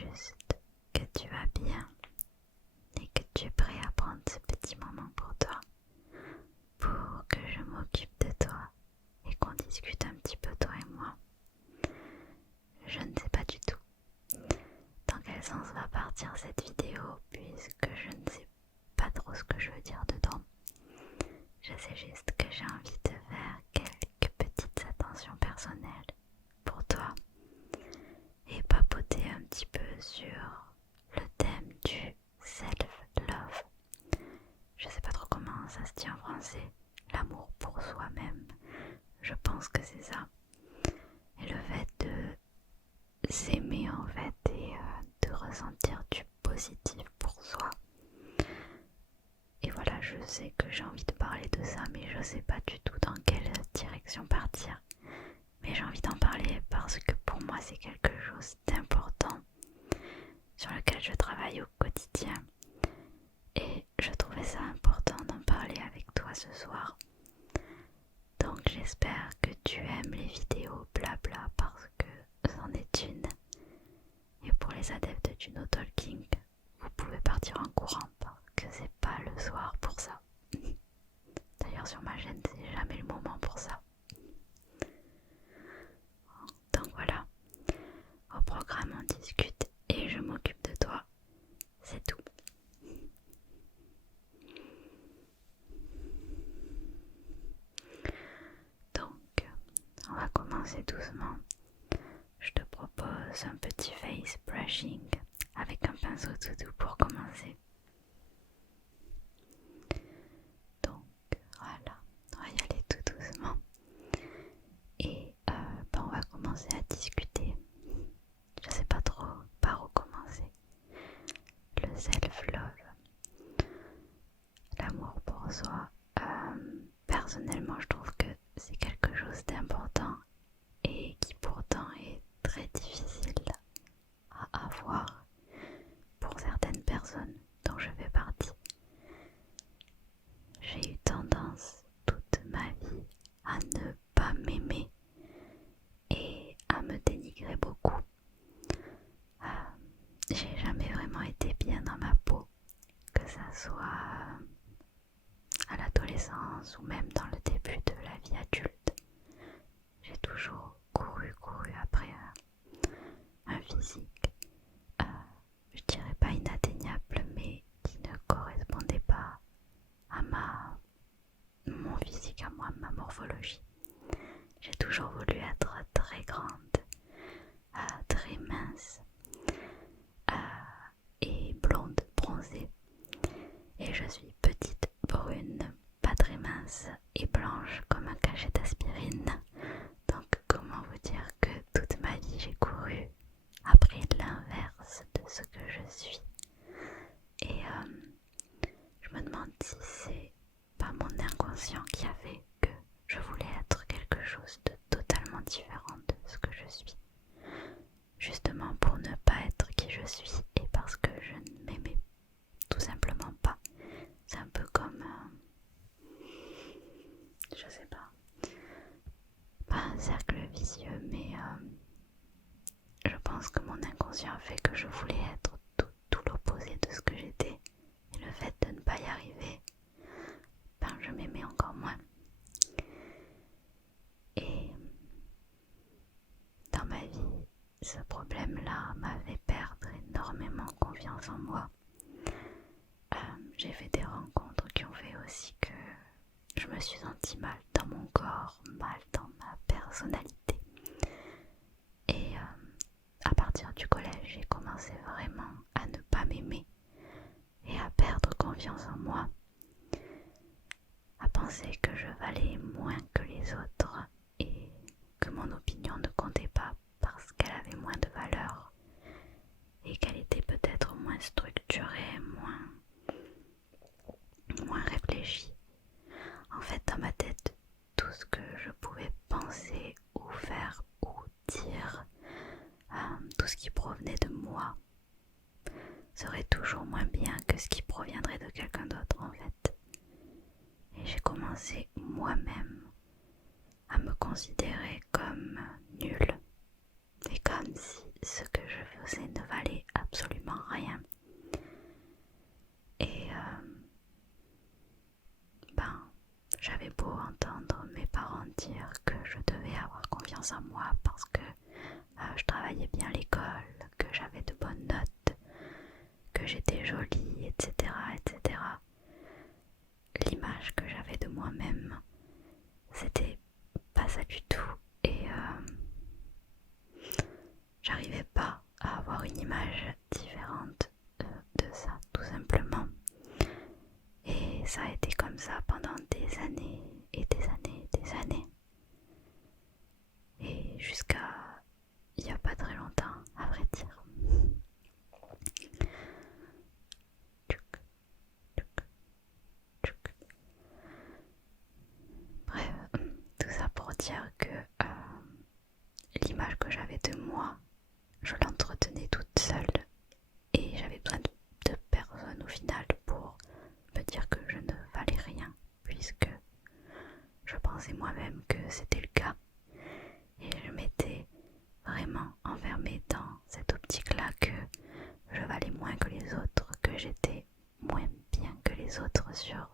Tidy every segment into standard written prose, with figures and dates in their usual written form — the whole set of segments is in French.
juste que tu vas bien et que tu es prêt à prendre ce petit moment pour toi, pour que je m'occupe de toi et qu'on discute un petit peu toi et moi. Je ne sais pas du tout dans quel sens va partir cette vidéo puisque je ne sais pas trop ce que je veux dire dedans. Je sais juste que j'ai envie de faire quelques petites attentions personnelles pour toi et papoter un petit peu sur le thème du self-love. Je sais pas trop comment ça se dit en français, l'amour pour soi-même, je pense que c'est ça. Et le fait de s'aimer en fait et de ressentir du positif pour soi. Et voilà, je sais que j'ai envie de parler de ça, mais je sais pas du tout dans quelle direction partir. Mais j'ai envie d'en parler parce que pour moi c'est quelque chose d'important sur lequel je travaille au quotidien. Et je trouvais ça important d'en parler avec toi ce soir. Donc j'espère que tu aimes les vidéos blabla parce que c'en est une. Et pour les adeptes du no talking, vous pouvez partir en courant parce que c'est pas le soir pour ça. D'ailleurs sur ma chaîne c'est jamais le moment pour ça. Donc voilà, au programme on discute et je m'occupe de toi, c'est tout. Donc on va commencer doucement. Je te propose un petit face brushing avec un pinceau tout doux pour commencer. Donc voilà, on va y aller tout doucement. Et on va commencer à discuter. Je sais pas trop par où commencer. Le self-love, l'amour pour soi. Personnellement, je trouve que c'est quelque chose d'important et qui pourtant est très difficile à avoir pour certaines personnes dont je fais partie. J'ai eu tendance toute ma vie à ne pas m'aimer et à me dénigrer beaucoup. J'ai jamais vraiment été bien dans ma peau, que ça soit à l'adolescence ou même dans le début de la vie adulte. J'ai toujours couru après un physique, je dirais pas inatteignable, mais qui ne correspondait pas à mon physique, à moi, ma morphologie. J'ai toujours voulu être très grande, très mince et blonde, bronzée. Et je suis petite, brune, pas très mince et blanche comme un cachet d'aspirine. Donc comment vous dire que toute ma vie j'ai couru après l'inverse de ce que je suis. Et je me demande si c'est pas mon inconscient qui a fait que je voulais être quelque chose de totalement différent de ce que je suis. Justement pour ne pas être qui je suis et parce que je ne m'aimais tout simplement pas. C'est un peu comme, je sais pas un cercle vicieux, mais je pense que mon inconscient a fait que je voulais être tout l'opposé de ce que j'étais. Et le fait de ne pas y arriver, je m'aimais encore moins. Et dans ma vie, ce problème-là m'a fait perdre énormément confiance en moi. J'ai fait des rencontres qui ont fait aussi que je me suis sentie mal dans mon corps, mal dans ma personnalité. Et à partir du collège, j'ai commencé vraiment à ne pas m'aimer et à perdre confiance en moi, à penser que je valais moins que les autres et que mon opinion ne comptait pas parce qu'elle avait moins de valeur et qu'elle était peut-être moins structurée, moins réfléchie. En fait, dans ma tête, tout ce que je pouvais penser ou faire ou dire, tout ce qui provenait de moi, serait toujours moins bien que ce qui proviendrait de quelqu'un d'autre en fait. Et j'ai commencé moi-même à me considérer comme nulle et comme si ce que je faisais ne valait rien. Et j'avais beau entendre mes parents dire que je devais avoir confiance en moi parce que je travaillais bien à l'école, que j'avais de bonnes notes, que j'étais jolie, etc., etc. L'image que j'avais de moi-même, c'était pas ça du tout. Et j'arrivais pas à avoir une image différente de ça, tout simplement. Et ça a été comme ça pendant des années et des années et des années. Et jusqu'à il n'y a pas très longtemps, à vrai dire. Bref, tout ça pour dire que l'image que j'avais de moi, je l'entretenais toute seule et j'avais besoin de personne au final pour me dire que je ne valais rien, puisque je pensais moi-même que c'était le cas et je m'étais vraiment enfermée dans cette optique-là que je valais moins que les autres, que j'étais moins bien que les autres sur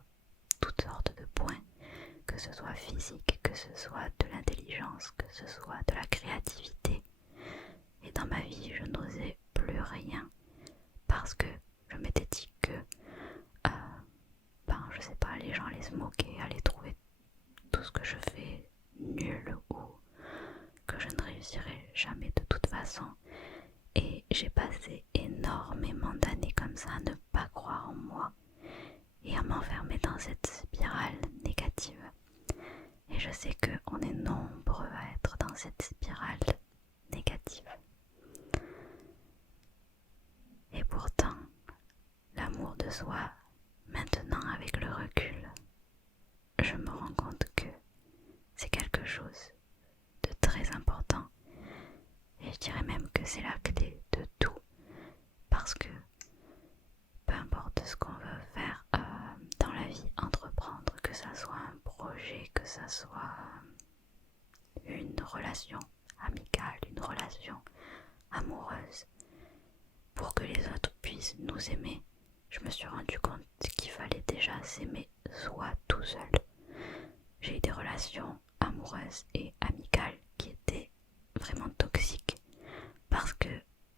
toutes sortes de points, que ce soit physique, que ce soit de l'intelligence, que ce soit de la créativité. Et dans ma vie, je n'osais plus rien parce que je m'étais dit que, je sais pas, les gens allaient se moquer, allaient trouver tout ce que je fais nul ou que je ne réussirais jamais de toute façon. Et j'ai passé énormément d'années comme ça à ne pas croire en moi et à m'enfermer dans cette spirale négative. Et je sais qu'on est nombreux à être dans cette spirale négative. Et pourtant, l'amour de soi, maintenant avec le recul, je me rends compte que c'est quelque chose de très important. Et je dirais même que c'est la clé de tout. Parce que peu importe ce qu'on veut faire dans la vie, entreprendre, que ça soit un projet, que ça soit une relation amicale, une relation amoureuse, pour que les autres puissent nous aimer, je me suis rendu compte qu'il fallait déjà s'aimer soi tout seul. J'ai eu des relations amoureuses et amicales qui étaient vraiment toxiques parce que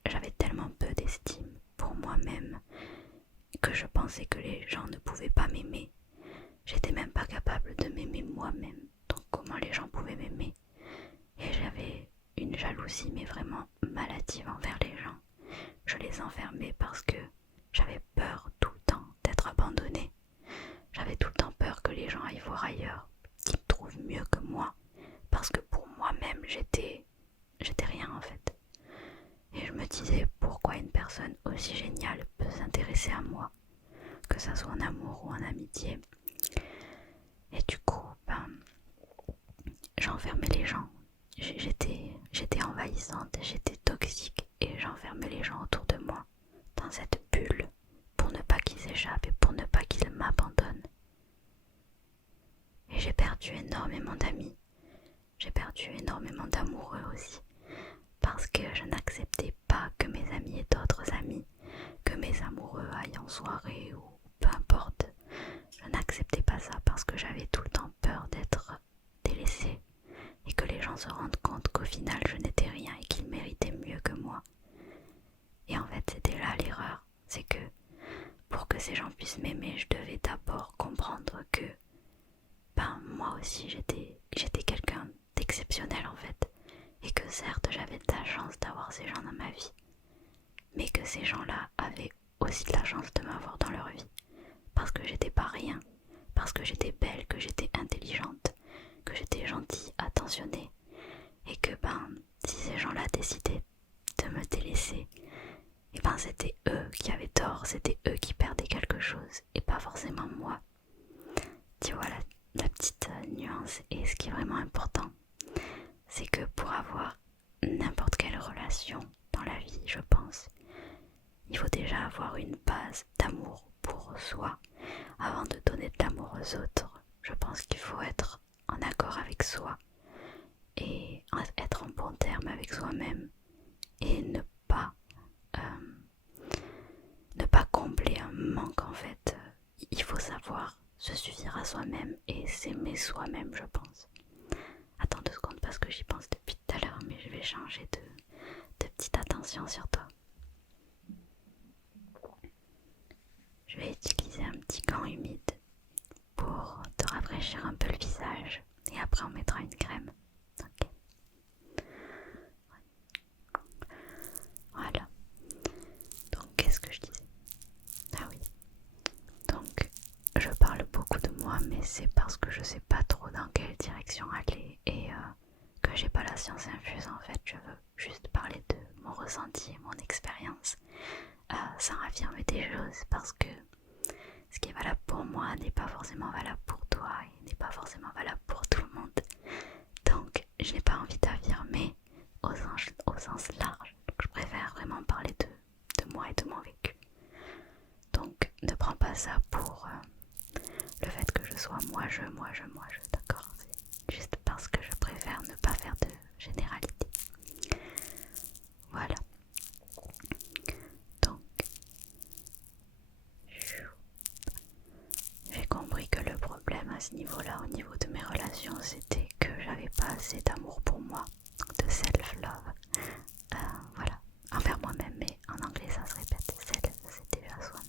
j'avais tellement peu d'estime pour moi-même que je pensais que les gens ne pouvaient pas m'aimer. J'étais même pas capable de m'aimer moi-même. Donc comment les gens pouvaient m'aimer? Et j'avais une jalousie mais vraiment maladive envers les gens. Je les enfermais parce que j'avais peur tout le temps d'être abandonnée. J'avais tout le temps peur que les gens aillent voir ailleurs, qu'ils me trouvent mieux que moi. Parce que pour moi-même, j'étais rien en fait. Et je me disais pourquoi une personne aussi géniale peut s'intéresser à moi, que ça soit en amour ou en amitié. Et du coup, j'enfermais les gens. J'étais envahissante, j'étais toxique et j'enfermais les gens autour de moi dans cette bulle pour ne pas qu'ils échappent et pour ne pas qu'ils m'abandonnent. Et j'ai perdu énormément d'amis, j'ai perdu énormément d'amoureux aussi, parce que je n'acceptais pas que mes amis aient d'autres amis, que mes amoureux aillent en soirée ou peu importe. Je n'acceptais pas ça parce que j'avais tout le temps peur d'être délaissée et que les gens se rendent compte qu'au final je n'étais rien et qu'ils méritaient mieux que moi. Et en fait c'était là l'erreur, c'est que pour que ces gens puissent m'aimer, je devais d'abord comprendre que moi aussi j'étais quelqu'un d'exceptionnel en fait, et que certes j'avais de la chance d'avoir ces gens dans ma vie, mais que ces gens-là avaient aussi de la chance de m'avoir dans leur vie, parce que j'étais pas rien, parce que j'étais belle, que j'étais intelligente, que j'étais gentille, attentionnée, et que si ces gens-là décidaient de me délaisser, et c'était eux qui avaient tort, c'était eux qui perdaient quelque chose, et pas forcément moi. Tu vois la petite nuance, et ce qui est vraiment important, c'est que pour avoir n'importe quelle relation dans la vie, je pense, il faut déjà avoir une base d'amour pour soi avant de donner de l'amour aux autres. Je pense qu'il faut être en accord avec soi et être en bon terme avec soi-même et ne pas Donc en fait, il faut savoir se suffire à soi-même et s'aimer soi-même, je pense. Attends 2 secondes parce que j'y pense depuis tout à l'heure, mais je vais changer de petite attention sur toi. Je vais utiliser un petit gant humide pour te rafraîchir un peu le visage et après on mettra une crème. Ok. Voilà. Donc qu'est-ce que je disais? Ah oui. Donc je parle beaucoup de moi, mais c'est parce que je sais pas trop dans quelle direction aller et que j'ai pas la science infuse en fait. Je veux juste parler de mon ressenti et mon expérience sans affirmer des choses parce que ce qui est valable pour moi n'est pas forcément valable pour toi et n'est pas forcément valable pour tout le monde. Donc je n'ai pas envie d'affirmer au sens large. Donc, je préfère vraiment parler de moi et de mon vécu. Donc ne prends pas ça pour le fait que je sois moi, je, d'accord? C'est juste parce que je préfère ne pas faire de généralité. Voilà. Donc, j'ai compris que le problème à ce niveau-là, au niveau de mes relations, c'était que j'avais pas assez d'amour pour moi, de self-love. Voilà, envers moi-même, mais en anglais ça se répète, self, c'est déjà soi-même.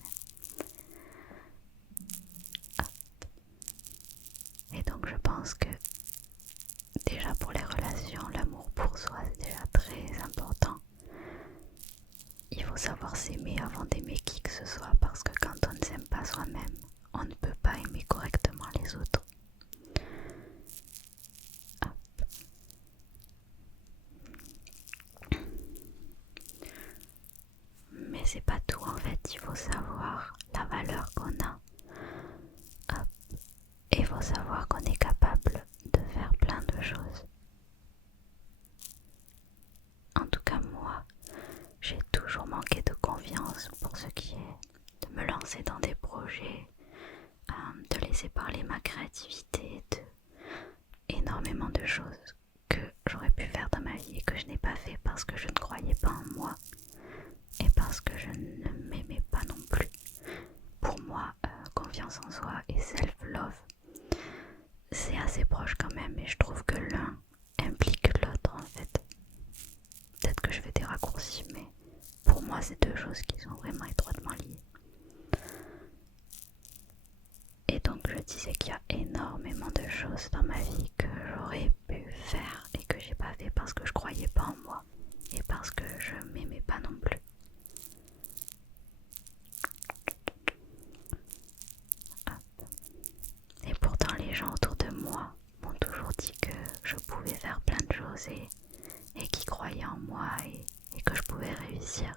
Et donc je pense que déjà pour les relations, l'amour pour soi c'est déjà très important. Il faut savoir s'aimer avant d'aimer qui que ce soit parce que quand on ne s'aime pas soi-même, on ne peut pas aimer correctement les autres. Hop. Mais c'est pas tout en fait, il faut savoir la valeur qu'on a. Hop. Et il faut savoir qu'on est capable de faire plein de choses. En tout cas moi, j'ai toujours manqué de confiance pour ce qui est de me lancer dans des projets, de laisser parler ma créativité, de énormément de choses que j'aurais pu faire dans ma vie et que je n'ai pas fait parce que je ne croyais pas en moi et parce que je ne m'aimais pas non plus. Pour moi, confiance en soi et self-love, c'est assez proche quand même et je trouve que l'un implique l'autre en fait. Peut-être que je fais des raccourcis, mais pour moi c'est deux choses qui sont vraiment étroitement liées. Et donc je disais qu'il y a énormément de choses dans ma vie que j'aurais pu faire et que j'ai pas fait parce que je croyais pas en moi et parce que je m'aimais pas non plus. Hop. Et pourtant les gens autour de moi m'ont toujours dit que je pouvais faire plein de choses et qui croyaient en moi et que je pouvais réussir.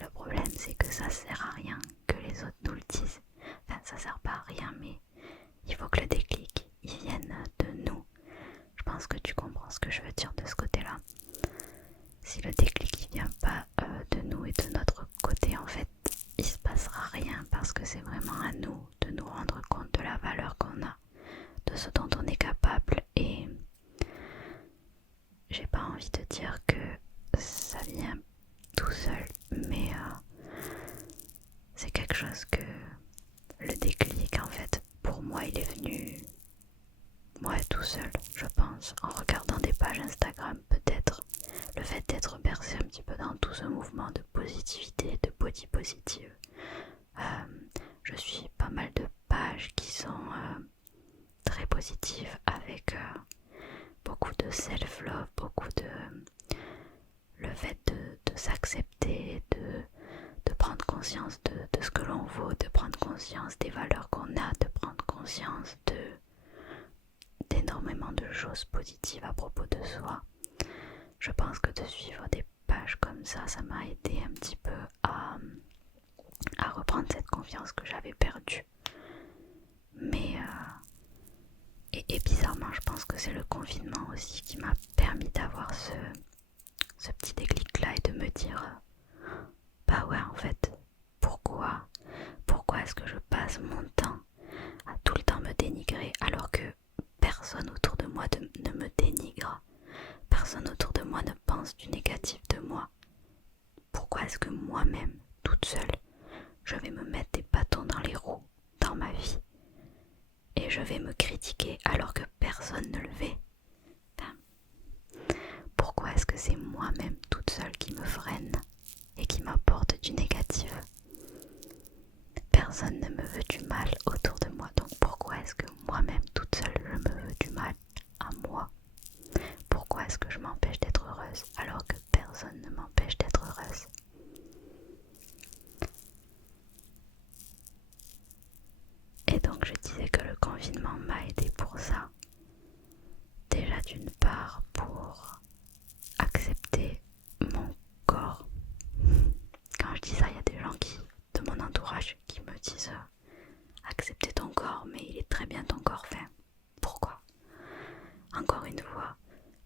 Le problème c'est que ça sert à rien que les autres nous le disent. Enfin ça sert pas à rien mais il faut que le déclic il vienne de nous. Je pense que tu comprends ce que je veux dire de ce côté-là. Si le déclic il vient pas de nous et de notre côté en fait il se passera rien parce que c'est vraiment à nous de nous rendre compte de la valeur qu'on a, de ce dont on est capable et j'ai pas envie de dire que ça vient tout seul mais c'est quelque chose que le déclic en fait pour moi il est venu moi tout seul je pense en regardant des pages Instagram peut-être le fait d'être bercé un petit peu dans tout ce mouvement de positivité, de body positive. Je suis pas mal de pages qui sont très positives avec beaucoup de self-love, beaucoup de le fait de s'accepter, de prendre conscience de ce que l'on vaut, de prendre conscience des valeurs qu'on a, de prendre conscience d'énormément de choses positives à propos de soi. Je pense que de suivre des pages comme ça m'a aidé un petit peu à reprendre cette confiance que j'avais perdue. Mais et bizarrement, je pense que c'est le confinement aussi qui m'a permis d'avoir ce petit déclic là et de me dire bah ouais en fait, pourquoi est-ce que je passe mon temps à tout le temps me dénigrer alors que personne autour de moi ne me dénigre. Personne autour de moi ne pense du négatif de moi. Pourquoi est-ce que moi-même, toute seule, je vais me mettre des bâtons et je vais me critiquer alors que personne ne le fait. Enfin, pourquoi est-ce que c'est moi-même toute seule qui me freine et qui m'apporte du négatif? Personne ne me veut du mal autour de moi, donc pourquoi est-ce que moi-même toute seule je me veux du mal à moi? Pourquoi est-ce que je m'empêche d'être heureuse alors que personne ne m'empêche d'être heureuse? Et donc je disais que le confinement m'a aidé pour ça. Déjà d'une part pour accepter mon corps. Quand je dis ça, il y a des gens de mon entourage qui me disent accepter ton corps, mais il est très bien ton corps fait. Pourquoi? Encore une fois,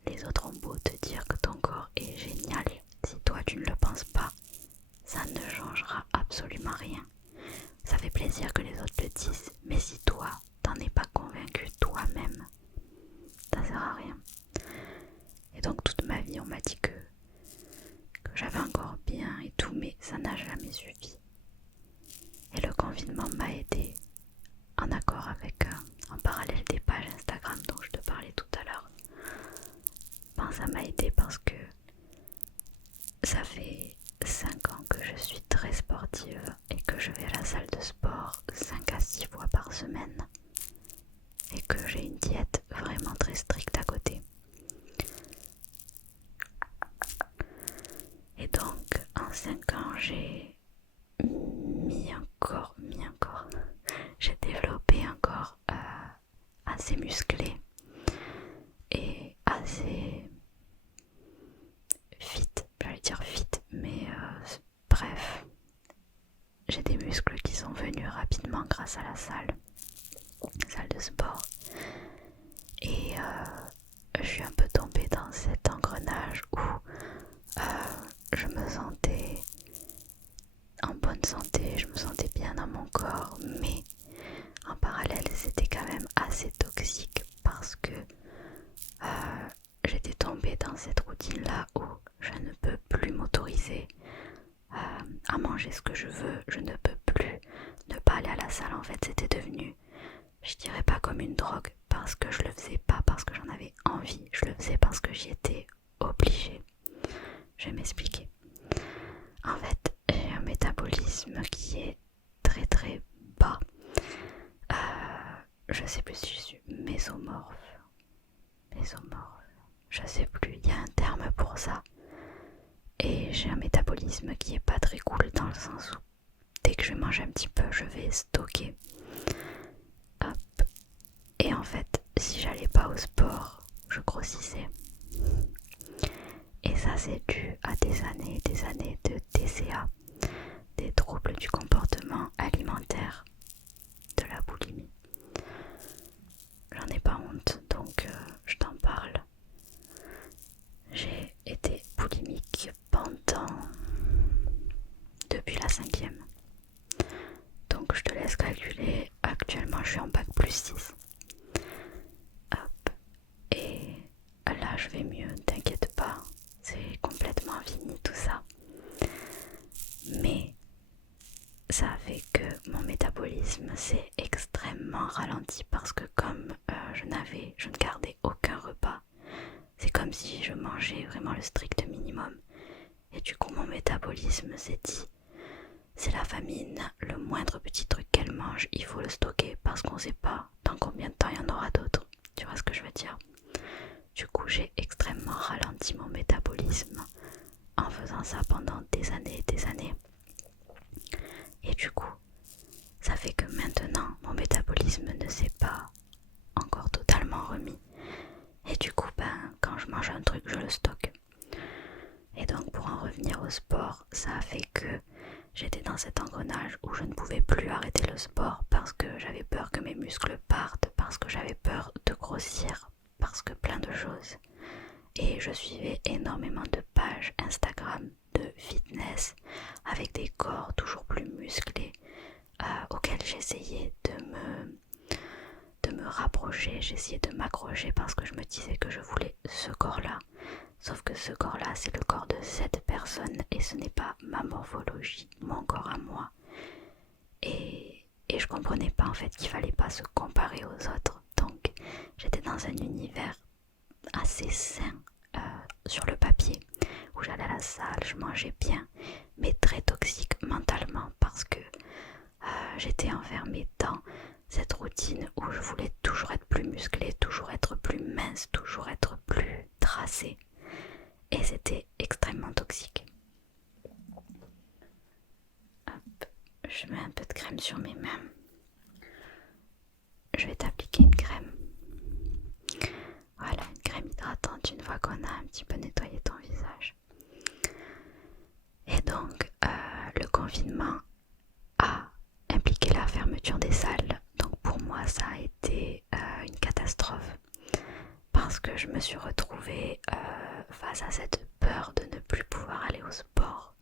les autres ont beau te dire que ton corps est génial, si toi tu ne le penses pas, ça ne changera absolument rien. Ça fait plaisir que les autres le disent, mais si toi t'en es pas convaincu toi-même, ça sert à rien. Et donc toute ma vie on m'a dit que j'avais un corps bien et tout, mais ça n'a jamais suffi. Et le confinement m'a aidé en accord avec en parallèle des pages Instagram dont je te parlais tout à l'heure. Ben, ça m'a aidé parce que ça fait 5 ans que je suis très sportive et que je vais à la salle de sport 5 à 6 fois par semaine et que j'ai une diète vraiment très stricte à côté. Et donc en 5 ans j'ai j'ai développé un corps assez musclé et assez fit, j'allais dire fit, mais bref, j'ai des muscles qui sont venus rapidement grâce à la salle de sport. Et je suis un peu tombée dans cet engrenage où je me sentais en bonne santé, je me sentais bien dans mon corps, mais en parallèle c'était quand même assez toxique parce que j'étais tombée dans cette routine là où je ne peux plus m'autoriser à manger ce que je veux, je ne peux plus ne pas aller à la salle. En fait c'était devenu, je dirais pas comme une drogue parce que je le faisais pas parce que j'en avais envie, je le faisais parce que j'y étais obligée. Je vais m'expliquer. En fait j'ai un métabolisme qui est très très bas. Je sais plus si je suis mésomorphe, je sais plus, il y a un terme pour ça. Et j'ai un métabolisme qui est pas très cool dans le sens où dès que je mange un petit peu, je vais stocker. Hop. Et en fait, si j'allais pas au sport, je grossissais. Et ça c'est dû à des années de TCA, des troubles du comportement alimentaire, de la boulimie. J'en ai pas honte, donc je t'en parle. J'ai été boulimique depuis la 5e. Donc je te laisse calculer, actuellement je suis en bac plus 6. Hop. Et là je vais mieux, t'inquiète pas, c'est complètement fini tout ça. Mais ça fait que mon métabolisme s'est extrêmement ralenti parce que comme je ne gardais aucun repas, c'est comme si je mangeais vraiment le strict minimum. Et du coup mon métabolisme s'est dit, c'est la famine, le moindre petit truc qu'elle mange, il faut le stocker parce qu'on sait pas dans combien de temps il y en aura d'autres. Tu vois ce que je veux dire? Du coup j'ai extrêmement ralenti mon métabolisme en faisant ça pendant des années et des années. Et du coup, ça fait que maintenant, mon métabolisme ne s'est pas encore totalement remis. Et du coup, quand je mange un truc, je le stocke. Et donc, pour en revenir au sport, ça a fait que j'étais dans cet engrenage où je ne pouvais plus arrêter le sport parce que j'avais peur que mes muscles partent, parce que j'avais peur de grossir, parce que plein de choses. Et je suivais énormément de pages Instagram de fitness avec des corps toujours plus musclés auxquels j'essayais de me rapprocher, j'essayais de m'accrocher parce que je me disais que je voulais ce corps-là. Sauf que ce corps-là, c'est le corps de cette personne et ce n'est pas ma morphologie, mon corps à moi. Et je comprenais pas en fait qu'il fallait pas se comparer aux autres. Donc j'étais dans un univers assez sain sur le papier, où j'allais à la salle, je mangeais bien, mais très toxique mentalement parce que j'étais enfermée dans cette routine où je voulais toujours être plus musclée, toujours être plus mince, toujours être plus tracée. Et c'était extrêmement toxique. Hop, je mets un peu de crème sur mes mains. Je vais t'appliquer une crème. Voilà, une crème hydratante une fois qu'on a un petit peu nettoyé ton visage. Et donc, le confinement a impliqué la fermeture des salles. Donc pour moi, ça a été une catastrophe. Parce que je me suis retrouvée face à cette peur de ne plus pouvoir aller au sport.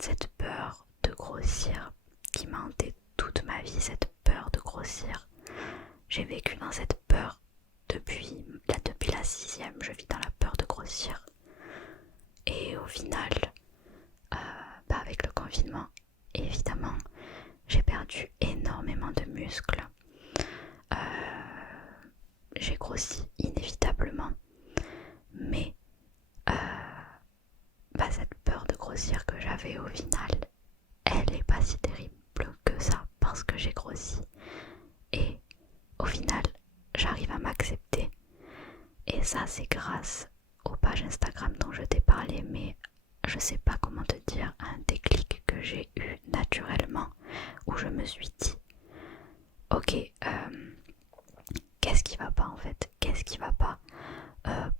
Cette peur de grossir qui m'a hanté toute ma vie, cette peur de grossir. J'ai vécu dans cette peur depuis la 6e, je vis dans la peur de grossir. Et au final, avec le confinement, évidemment, j'ai perdu énormément de muscles. J'ai grossi inévitablement. Mais cette peur de grossir que j'avais au final, elle n'est pas si terrible que ça parce que j'ai grossi. Et au final, j'arrive à m'accepter. Et ça, c'est grâce aux pages Instagram dont je t'ai parlé, mais je sais pas comment te dire, un déclic que j'ai eu naturellement où je me suis dit ok, qu'est-ce qui va pas en fait? Qu'est-ce qui va pas?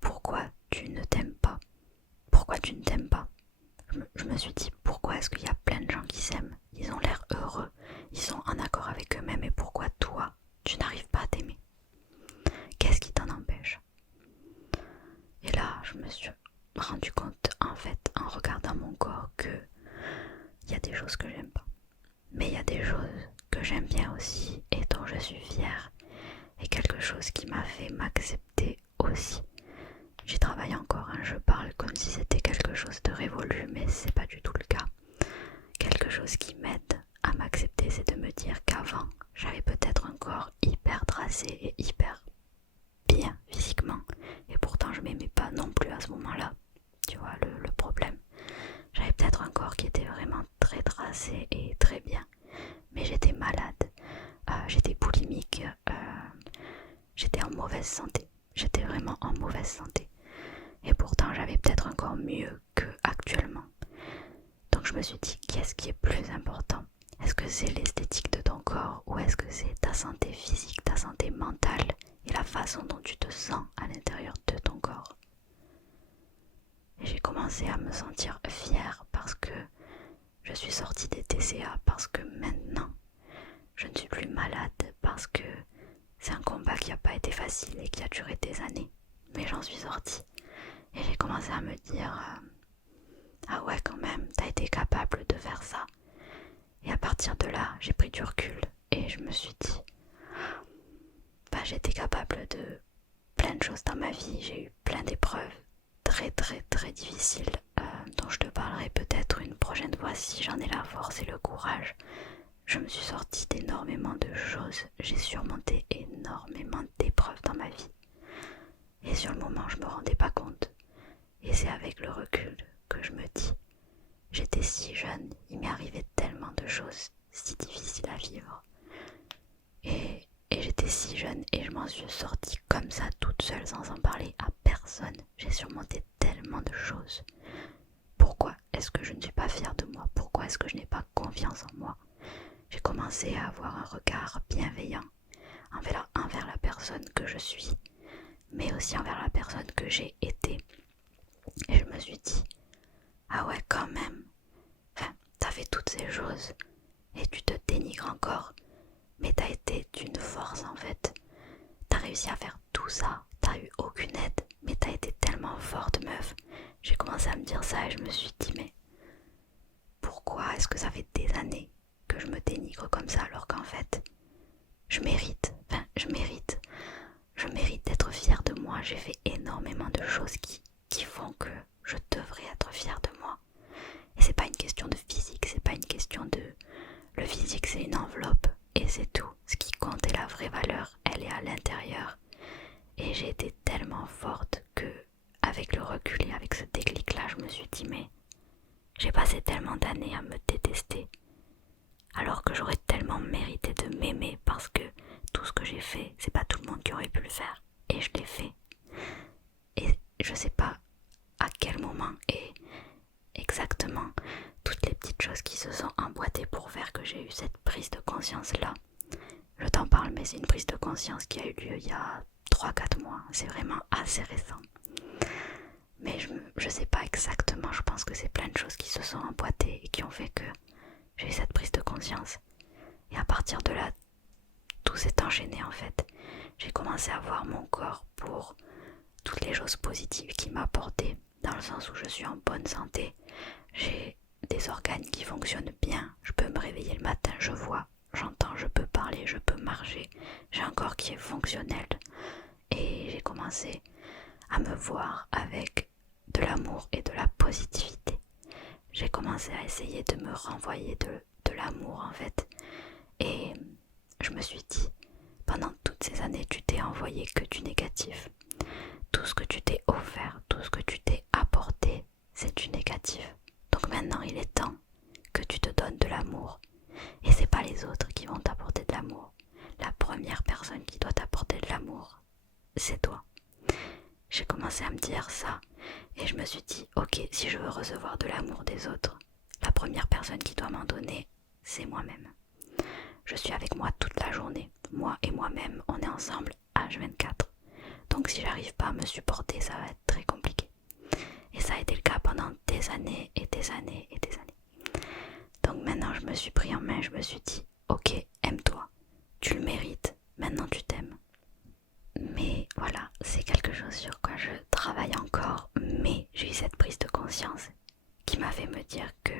Pourquoi tu ne t'aimes pas? Pourquoi tu ne t'aimes pas? Je me suis dit pourquoi est-ce qu'il y a plein de gens qui s'aiment? Ils ont l'air heureux, ils sont en accord avec eux-mêmes, et pourquoi toi, tu n'arrives pas à t'aimer? Qu'est-ce qui t'en empêche? Et là, je me suis rendu compte en fait en regardant mon corps que il y a des choses que j'aime pas. Mais il y a des choses que j'aime bien aussi et dont je suis fière. Et quelque chose qui m'a fait m'accepter aussi. J'y travaille encore, hein, je parle comme si c'était quelque chose de révolu, mais c'est pas du tout le cas. Quelque chose qui m'aide à m'accepter, c'est de me dire qu'avant, j'avais peut-être un corps hyper tracé et hyper bien physiquement. Et pourtant, je m'aimais pas non plus à ce moment-là. Tu vois le problème. J'avais peut-être un corps qui était vraiment très tracé et très bien. Mais j'étais malade, j'étais boulimique, j'étais en mauvaise santé. J'étais vraiment en mauvaise santé. Et pourtant, j'avais peut-être encore mieux qu'actuellement. Donc je me suis dit, qu'est-ce qui est plus important? Est-ce que c'est l'esthétique de ton corps ou est-ce que c'est ta santé physique, ta santé mentale et la façon dont tu te sens à l'intérieur de ton corps? Et j'ai commencé à me sentir fière parce que je suis sortie des TCA, parce que maintenant, je ne suis plus malade, parce que c'est un combat qui n'a pas été facile et qui a duré des années. Mais j'en suis sortie. Et j'ai commencé à me dire ah ouais, quand même, t'as été capable de faire ça. Et à partir de là, j'ai pris du recul et je me suis dit j'étais capable de plein de choses dans ma vie. J'ai eu plein d'épreuves très très très difficiles dont je te parlerai peut-être une prochaine fois si j'en ai la force et le courage. Je me suis sortie d'énormément de choses. J'ai surmonté énormément d'épreuves dans ma vie. Et sur le moment, je me rendais pas compte. Et c'est avec le recul que je me dis, j'étais si jeune, il m'est arrivé tellement de choses si difficiles à vivre. Et j'étais si jeune et je m'en suis sortie comme ça, toute seule, sans en parler à personne. J'ai surmonté tellement de choses. Pourquoi est-ce que je ne suis pas fière de moi? Pourquoi est-ce que je n'ai pas confiance en moi? J'ai commencé à avoir un regard bienveillant envers la personne que je suis, mais aussi envers la personne que j'ai été. Et je me suis dit, ah ouais, quand même, t'as fait toutes ces choses et tu te dénigres encore, mais t'as été d'une force en fait. T'as réussi à faire tout ça, t'as eu aucune aide, mais t'as été tellement forte, meuf. J'ai commencé à me dire ça et je me suis dit, mais pourquoi est-ce que ça fait des années que je me dénigre comme ça alors qu'en fait, je mérite d'être fière de moi. J'ai fait énormément de choses qui font que je devrais être fière de moi. Et c'est pas une question de physique, c'est pas une question de... Le physique c'est une enveloppe, J'ai passé tellement d'années à me détester, alors que j'aurais tellement mérité de m'aimer parce que tout ce que j'ai fait, c'est pas tout le monde qui aurait pu le faire. Et je l'ai fait. Et je sais pas à quel moment et exactement toutes les petites choses qui se sont emboîtées pour faire que j'ai eu cette prise de conscience là. Je t'en parle, mais c'est une prise de conscience qui a eu lieu il y a 3-4 mois. C'est vraiment assez récent. Mais je sais pas exactement, je pense que c'est plein de choses qui se sont emboîtées et qui ont fait que j'ai eu cette prise de conscience. Et à partir de là, tout s'est enchaîné en fait. J'ai commencé à voir mon corps pour toutes les choses positives qu'il m'a apportées, dans le sens où je suis en bonne santé. J'ai des organes qui fonctionnent bien, je peux me réveiller le matin, je vois, j'entends, je peux parler, je peux marcher. J'ai un corps qui est fonctionnel. Et j'ai commencé à me voir avec de l'amour et de la positivité. J'ai commencé à essayer de me renvoyer de l'amour en fait. Et je me suis dit, pendant toutes ces années, tu t'es envoyé que du négatif. Tout ce que tu t'es offert, tout ce que tu t'es apporté, c'est du négatif. Donc maintenant, il est temps que tu te donnes de l'amour. Et c'est pas les autres qui vont t'apporter de l'amour. La première personne qui doit t'apporter de l'amour, c'est toi. J'ai commencé à me dire ça et je me suis dit, ok, si je veux recevoir de l'amour des autres, la première personne qui doit m'en donner, c'est moi-même. Je suis avec moi toute la journée. Moi et moi-même, on est ensemble H24. Donc si j'arrive pas à me supporter, ça va être très compliqué. Et ça a été le cas pendant des années et des années et des années. Donc maintenant, je me suis pris en main, je me suis dit, ok, aime-toi. Tu le mérites, maintenant tu t'aimes. Mais voilà, c'est quelque chose sur quoi je travaille encore, mais j'ai eu cette prise de conscience qui m'a fait me dire que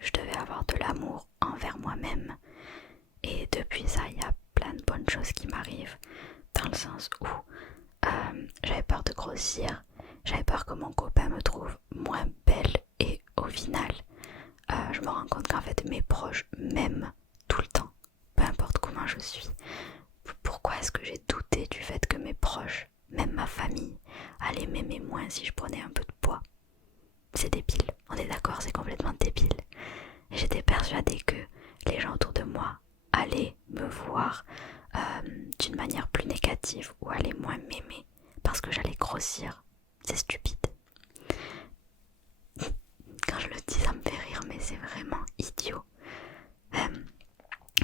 je devais avoir de l'amour envers moi-même. Et depuis ça, il y a plein de bonnes choses qui m'arrivent, dans le sens où j'avais peur de grossir, j'avais peur que mon copain me trouve moins belle et au final, je me rends compte qu'en fait mes proches m'aiment tout le temps, peu importe comment je suis. Pourquoi est-ce que j'ai douté du fait que mes proches, même ma famille, allaient m'aimer moins si je prenais un peu de poids? C'est débile, on est d'accord, c'est complètement débile. Et j'étais persuadée que les gens autour de moi allaient me voir d'une manière plus négative ou allaient moins m'aimer parce que j'allais grossir. C'est stupide. Quand je le dis, ça me fait rire, mais c'est vraiment idiot.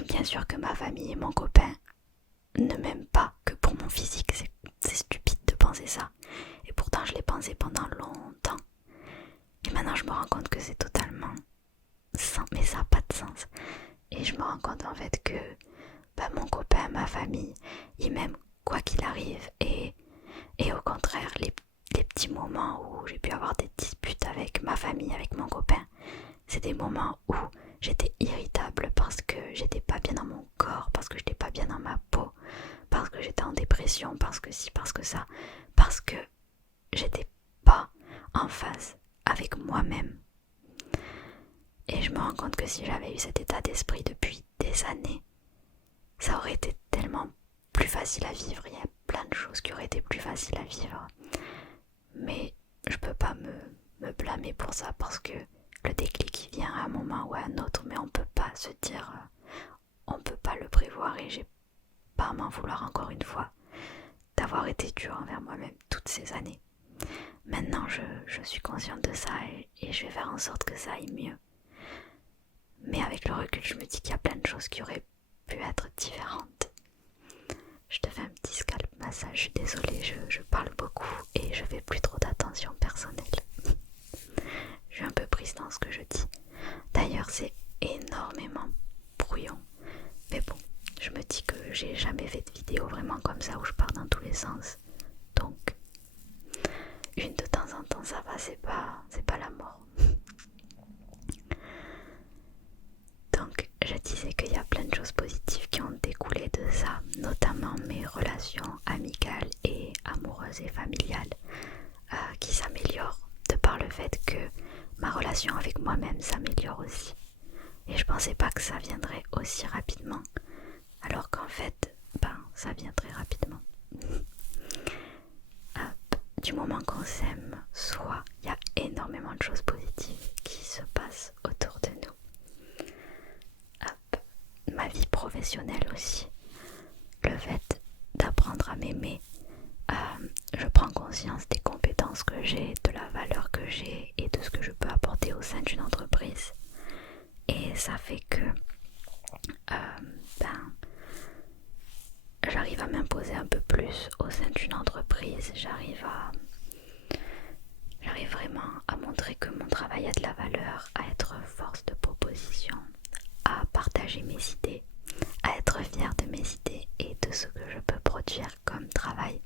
Bien sûr que ma famille et mon copain ne m'aiment pas que pour mon physique, c'est stupide de penser ça. Et pourtant je l'ai pensé pendant longtemps. Et maintenant je me rends compte que c'est totalement sans, mais ça n'a pas de sens. Et je me rends compte en fait que mon copain, ma famille, ils m'aiment quoi qu'il arrive. Et au contraire, les petits moments où j'ai pu avoir des disputes avec ma famille, avec mon copain, c'est des moments où j'étais irritable parce que j'étais pas bien dans mon corps, parce que j'étais pas bien dans ma peau, parce que j'étais en dépression, parce que ci, parce que ça, parce que j'étais pas en phase avec moi-même. Et je me rends compte que si j'avais eu cet état d'esprit depuis des années, ça aurait été tellement plus facile à vivre. Il y a plein de choses qui auraient été plus faciles à vivre. Mais je peux pas me blâmer pour ça parce que le déclic vient à un moment ou à un autre, mais on peut pas se dire, on peut pas le prévoir et j'ai pas à m'en vouloir encore une fois d'avoir été dure envers moi-même toutes ces années. Maintenant je suis consciente de ça et je vais faire en sorte que ça aille mieux. Mais avec le recul, je me dis qu'il y a plein de choses qui auraient pu être différentes. Je te fais un petit scalp massage, je suis désolée, je parle beaucoup et je fais plus trop d'attention personnelle. Je suis un peu prise dans ce que je dis. D'ailleurs, c'est énormément brouillon. Mais bon, je me dis que j'ai jamais fait de vidéo vraiment comme ça où je pars dans tous les sens. Donc, une de temps en temps, ça va, c'est pas la mort. Donc, je disais qu'il y a plein de choses positives qui ont découlé de ça, notamment mes relations amicales et amoureuses et familiales qui s'améliorent de par le fait que ma relation avec moi-même s'améliore aussi. Et je pensais pas que ça viendrait aussi rapidement, alors qu'en fait, ça vient très rapidement. Du moment qu'on s'aime, soit il y a énormément de choses positives qui se passent professionnel aussi. Le fait d'apprendre à m'aimer, je prends conscience des compétences que j'ai, de la valeur que j'ai et de ce que je peux apporter au sein d'une entreprise. Et ça fait que j'arrive à m'imposer un peu plus au sein d'une entreprise. J'arrive vraiment à montrer que mon travail a de la valeur, à être force de proposition, à partager mes idées, à être fière de mes idées et de ce que je peux produire comme travail.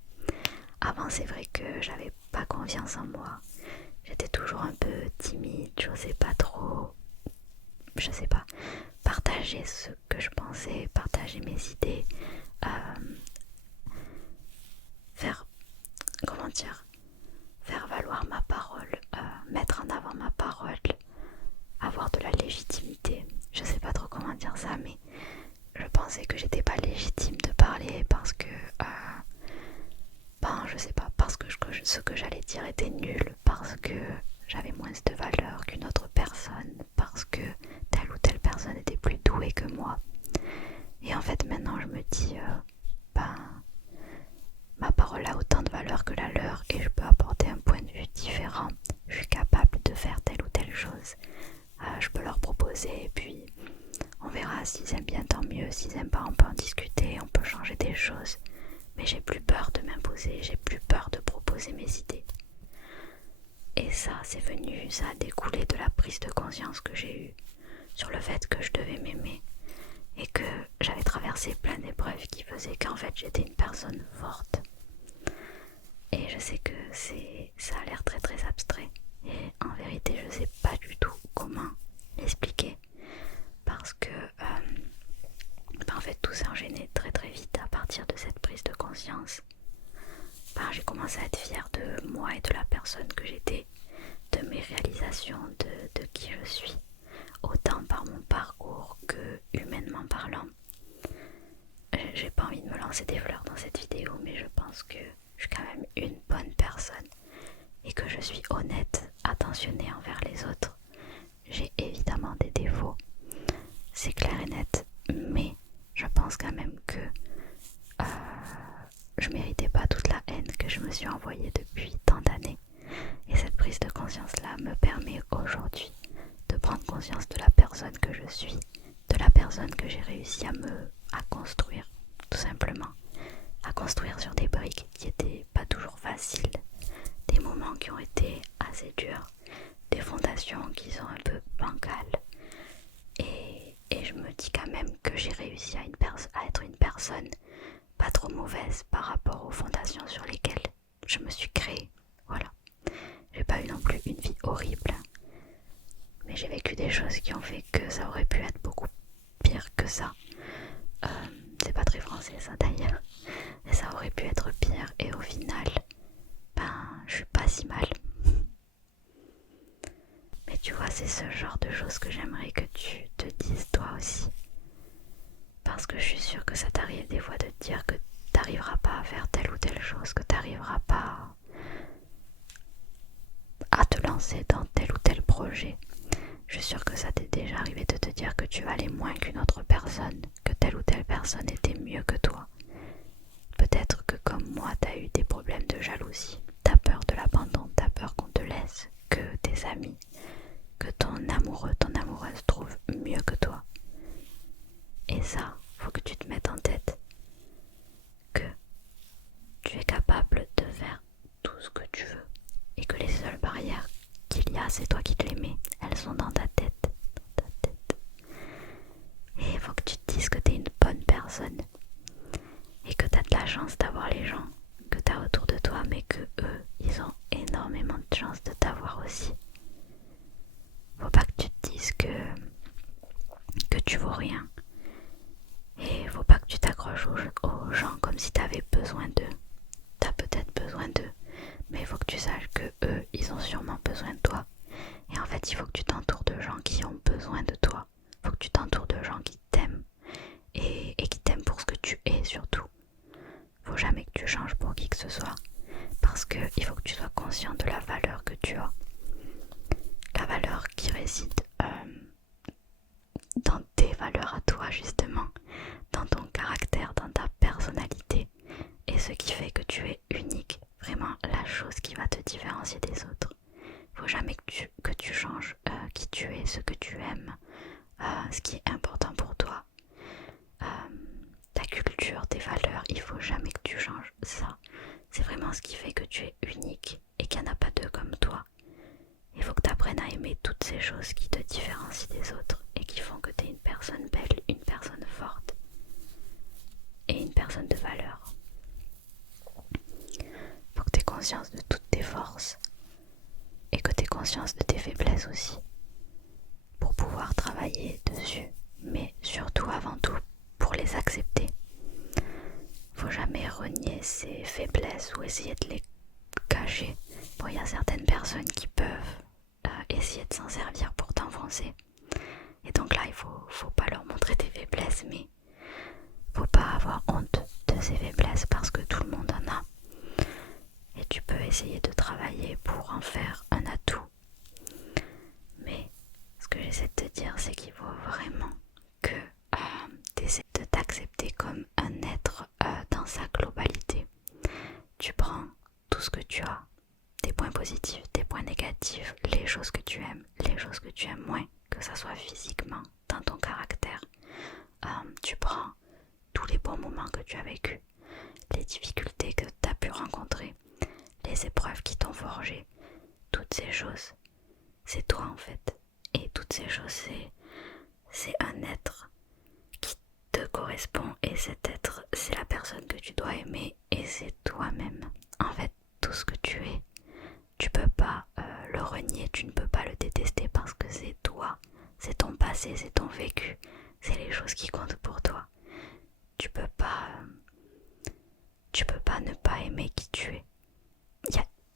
Avant, c'est vrai que j'avais pas confiance en moi. J'étais toujours un peu timide, j'osais pas trop, partager ce que je pensais, partager mes idées, faire valoir ma parole, mettre en avant ma parole, avoir de la légitimité. Je sais pas trop comment dire ça, mais je pensais que j'étais pas légitime de parler parce que je sais pas, parce que ce que j'allais dire était nul, parce que j'avais moins de valeur qu'une autre personne, parce que telle ou telle personne était plus douée que moi. Et en fait maintenant je me dis ma parole a autant de valeur que la leur et je peux apporter un point de vue différent. Je suis capable de faire telle ou telle chose. Je peux leur proposer et puis on verra s'ils aiment bien, tant mieux. S'ils aiment pas, on peut en discuter, on peut changer des choses. Mais j'ai plus peur de m'imposer, j'ai plus peur de proposer mes idées. Et ça a découlé de la prise de conscience que j'ai eue sur le fait que je devais m'aimer et que j'avais traversé plein d'épreuves qui faisaient qu'en fait j'étais une personne forte. Et je sais que ça a l'air très très abstrait et en vérité je sais pas du tout comment l'expliquer parce que en fait tout s'est enchaîné très très vite à partir de cette prise de conscience. J'ai commencé à être fière de moi et de la personne que j'étais, de mes réalisations, de qui je suis, autant par mon parcours que humainement parlant. J'ai pas envie de me lancer des fleurs dans cette vidéo, mais je pense que je suis quand même une bonne personne et que je suis honnête, attentionnée envers les autres. J'ai évidemment des défauts, c'est clair et net, mais je pense quand même que je méritais pas toute la haine que je me suis envoyée depuis tant d'années. Et cette prise de conscience-là me permet aujourd'hui de prendre conscience de la personne que je suis, de la personne que j'ai réussi à construire, tout simplement. À construire sur des briques qui étaient pas toujours faciles, des moments qui ont été assez durs, des fondations qui sont un peu bancales. Et je me dis quand même que j'ai réussi à être une personne pas trop mauvaise par rapport aux fondations sur lesquelles je me suis créée. Voilà. J'ai pas eu non plus une vie horrible, mais j'ai vécu des choses qui ont fait que ça aurait pu être beaucoup pire que ça. C'est pas très français ça d'ailleurs, mais ça aurait pu être pire et au final, je suis pas si mal. Mais tu vois, c'est ce genre de choses que j'aimerais que tu te dises toi aussi. Parce que je suis sûre que ça t'arrive des fois de te dire que t'arriveras pas à faire telle ou telle chose, que t'arriveras pas à te lancer dans tel ou tel projet. Je suis sûre que ça t'est déjà arrivé de te dire que tu valais moins qu'une autre personne, que telle ou telle personne était mieux que toi. Peut-être que comme moi, t'as eu des problèmes de jalousie, t'as peur de l'abandon, t'as peur qu'on te laisse, que tes amis, que ton amoureux, ton amoureuse trouve mieux que toi. Et ça, faut que tu te mettes en tête que tu es capable de faire tout ce que tu veux et que les seules barrières qu'il y a, c'est toi qui te les mets. Elles sont dans ta tête. Et il faut que tu te dises que tu es une bonne personne et que tu as de la chance d'avoir les gens que tu as autour de toi, mais que eux, ils ont énormément de chance de t'avoir aussi. Faut pas que tu te dises que tu vaux rien. Et faut pas que tu t'accroches aux gens comme si tu avais besoin d'eux. Tu as peut-être besoin d'eux, mais il faut que tu saches que eux, ils ont sûrement besoin de toi. Et en fait, il faut que tu t'entoures de gens qui ont besoin de toi. Il faut que tu t'entoures de gens qui t'aiment et qui t'aiment pour ce que tu es surtout. Faut jamais que tu changes pour qui que ce soit, parce qu'il faut que tu sois conscient de la valeur que tu as. La valeur qui réside dans tes valeurs à toi justement, ce que tu aimes, ce qui est important pour toi, ta culture, tes valeurs. Il faut jamais que tu changes ça. C'est vraiment ce qui fait que tu es unique et qu'il n'y en a pas deux comme toi. Il faut que tu apprennes à aimer toutes ces choses qui te différencient des autres et qui font que tu es une personne belle, une personne forte et une personne de valeur. Il faut que tu aies conscience de toutes tes forces et que tu aies conscience de tes faiblesses aussi pour pouvoir travailler dessus, mais surtout avant tout pour les accepter. Faut jamais renier ses faiblesses ou essayer de les cacher. Bon, il y a certaines personnes qui peuvent essayer de s'en servir pour t'enfoncer. Et donc là, il faut pas leur montrer tes faiblesses, mais faut pas avoir honte de ces faiblesses parce que tout le monde en a. Et tu peux essayer de travailler pour en faire un atout. Mais ce que j'essaie de te dire, c'est qu'il faut vraiment que tu essaies de t'accepter comme un être dans sa globalité. Tu prends tout ce que tu as, tes points positifs, tes points négatifs, les choses que tu aimes, les choses que tu aimes moins, que ça soit physiquement, dans ton caractère. Tu prends tous les bons moments que tu as vécus, les difficultés que tu as pu rencontrer, les épreuves qui t'ont forgé, toutes ces choses, c'est toi en fait. Et toutes ces choses, c'est un être qui te correspond et cet être, c'est la personne que tu dois aimer et c'est toi-même. En fait, tout ce que tu es, tu peux pas le renier, tu ne peux pas le détester parce que c'est toi, c'est ton passé, c'est ton vécu, c'est les choses qui comptent pour toi. Tu peux pas ne pas aimer qui tu es.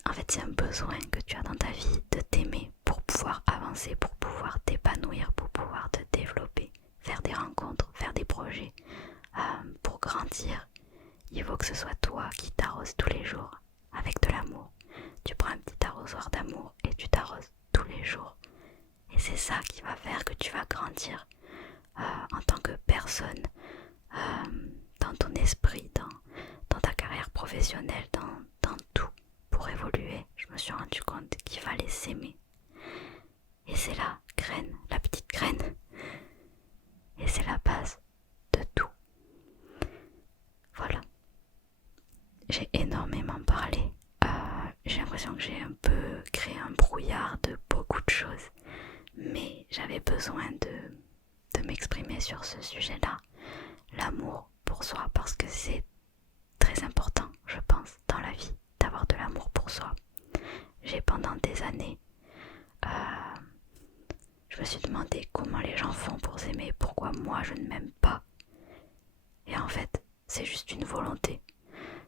En fait, c'est un besoin que tu as dans ta vie de t'aimer pour pouvoir avancer, pour pouvoir t'épanouir, pour pouvoir te développer, faire des rencontres, faire des projets, pour grandir. Il faut que ce soit toi qui t'arroses tous les jours avec de l'amour. Tu prends un petit arrosoir d'amour et tu t'arroses tous les jours. Et c'est ça qui va faire que tu vas grandir en tant que personne, dans ton esprit, dans ta carrière professionnelle, dans tout. Pour évoluer, je me suis rendu compte qu'il fallait s'aimer. Et c'est la graine, la petite graine. Et c'est la base de tout. Voilà. J'ai énormément parlé. J'ai l'impression que j'ai un peu créé un brouillard de beaucoup de choses. Mais j'avais besoin de m'exprimer sur ce sujet-là. L'amour pour soi, parce que c'est très important, je pense, dans la vie, d'avoir de l'amour pour soi. J'ai pendant des années, je me suis demandé comment les gens font pour s'aimer, pourquoi moi je ne m'aime pas. Et en fait, c'est juste une volonté.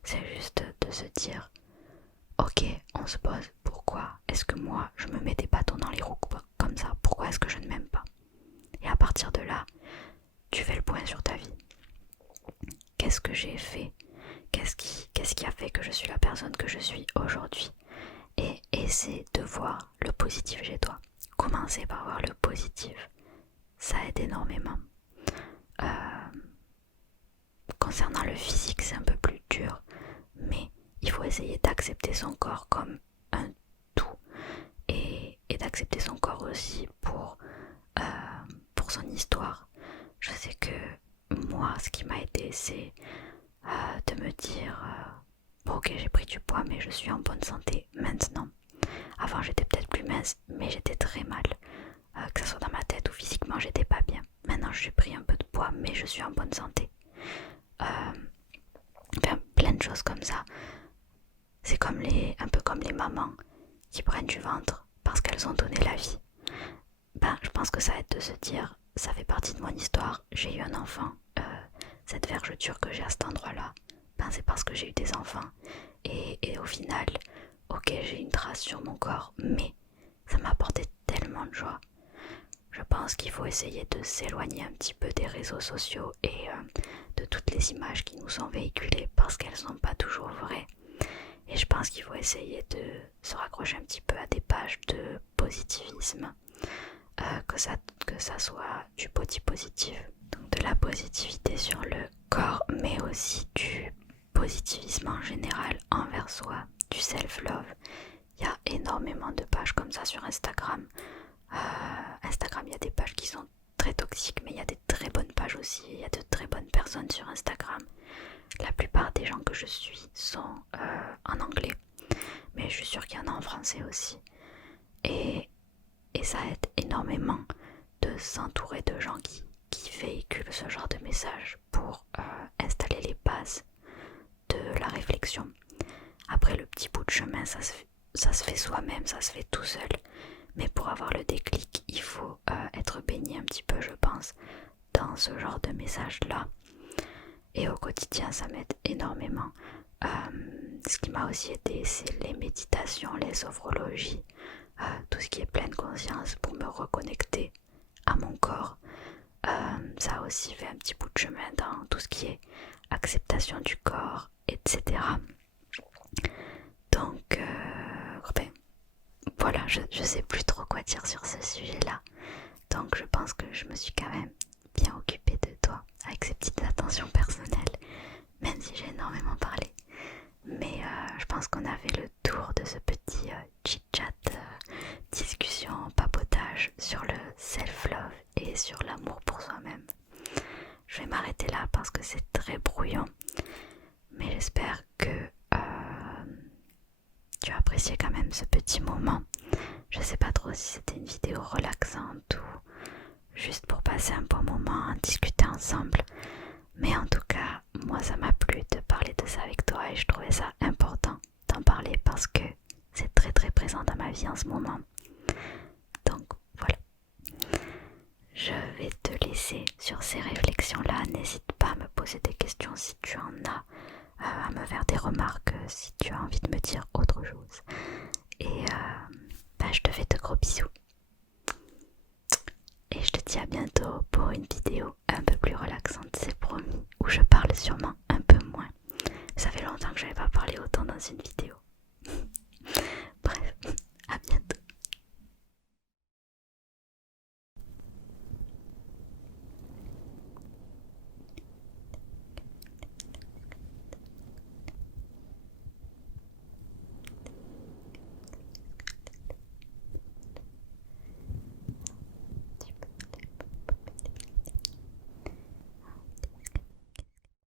C'est juste de se dire, ok, on se pose, pourquoi est-ce que moi je me mets des bâtons dans les roues comme ça? Pourquoi est-ce que je ne m'aime pas? Et à partir de là, tu fais le point sur ta vie. Qu'est-ce que j'ai fait? Qu'est-ce qui a fait que je suis la personne que je suis aujourd'hui? Et essaie de voir le positif chez toi. Commencez par voir le positif. Ça aide énormément. Concernant le physique, c'est un peu plus dur, mais il faut essayer d'accepter son corps comme un tout et d'accepter son corps aussi pour son histoire. Je sais que moi, ce qui m'a aidé, c'est de me dire bon, ok, j'ai pris du poids, mais je suis en bonne santé maintenant. Avant, j'étais peut-être plus mince, mais j'étais très mal. Que ce soit dans ma tête ou physiquement, j'étais pas bien. Maintenant, j'ai pris un peu de poids, mais je suis en bonne santé. Enfin, plein de choses comme ça. C'est un peu comme les mamans qui prennent du ventre parce qu'elles ont donné la vie. Je pense que ça aide de se dire, ça fait partie de mon histoire, j'ai eu un enfant. Cette vergeture que j'ai à cet endroit-là, c'est parce que j'ai eu des enfants. Et au final, ok, j'ai une trace sur mon corps, mais ça m'a apporté tellement de joie. Je pense qu'il faut essayer de s'éloigner un petit peu des réseaux sociaux et de toutes les images qui nous sont véhiculées parce qu'elles ne sont pas toujours vraies. Et je pense qu'il faut essayer de se raccrocher un petit peu à des pages de positivisme, que ça soit du body positive, donc de la positivité sur le corps, mais aussi du positivisme en général envers soi, du self-love. Il y a énormément de pages comme ça sur Instagram. Instagram énormément de s'entourer de gens qui véhiculent ce genre de messages pour installer les bases de la réflexion. Après, le petit bout de chemin, ça se fait soi-même, ça se fait tout seul. Mais pour avoir le déclic, il faut être baigné un petit peu, je pense, dans ce genre de messages-là. Et au quotidien, ça m'aide énormément. Ce qui m'a aussi aidé, c'est les méditations, les sophrologies, tout ce qui est pleine conscience pour me reconnecter à mon corps. Ça a aussi fait un petit bout de chemin dans tout ce qui est acceptation du corps, etc. Donc, voilà, je sais plus trop quoi dire sur ce sujet-là. Donc je pense que je me suis quand même bien occupée de toi avec ces petites attentions personnelles, même si j'ai énormément parlé. Mais je pense qu'on a fait le tour de ce petit chit-chat, discussion, papotage sur le self-love et sur l'amour pour soi-même. Je vais m'arrêter là parce que c'est très brouillon, mais j'espère que tu as apprécié quand même ce petit moment. Je sais pas trop si c'était une vidéo relaxante ou juste pour passer un bon moment, discuter ensemble. Mais en tout cas, moi ça m'a plu de parler de ça avec toi et je trouvais ça important d'en parler parce que c'est très très présent dans ma vie en ce moment. Donc voilà. Je vais te laisser sur ces réflexions-là. N'hésite pas à me poser des questions si tu en as, à me faire des remarques si tu as envie de me dire autre chose. Et je te fais de gros bisous. Et je te dis à bientôt pour une vidéo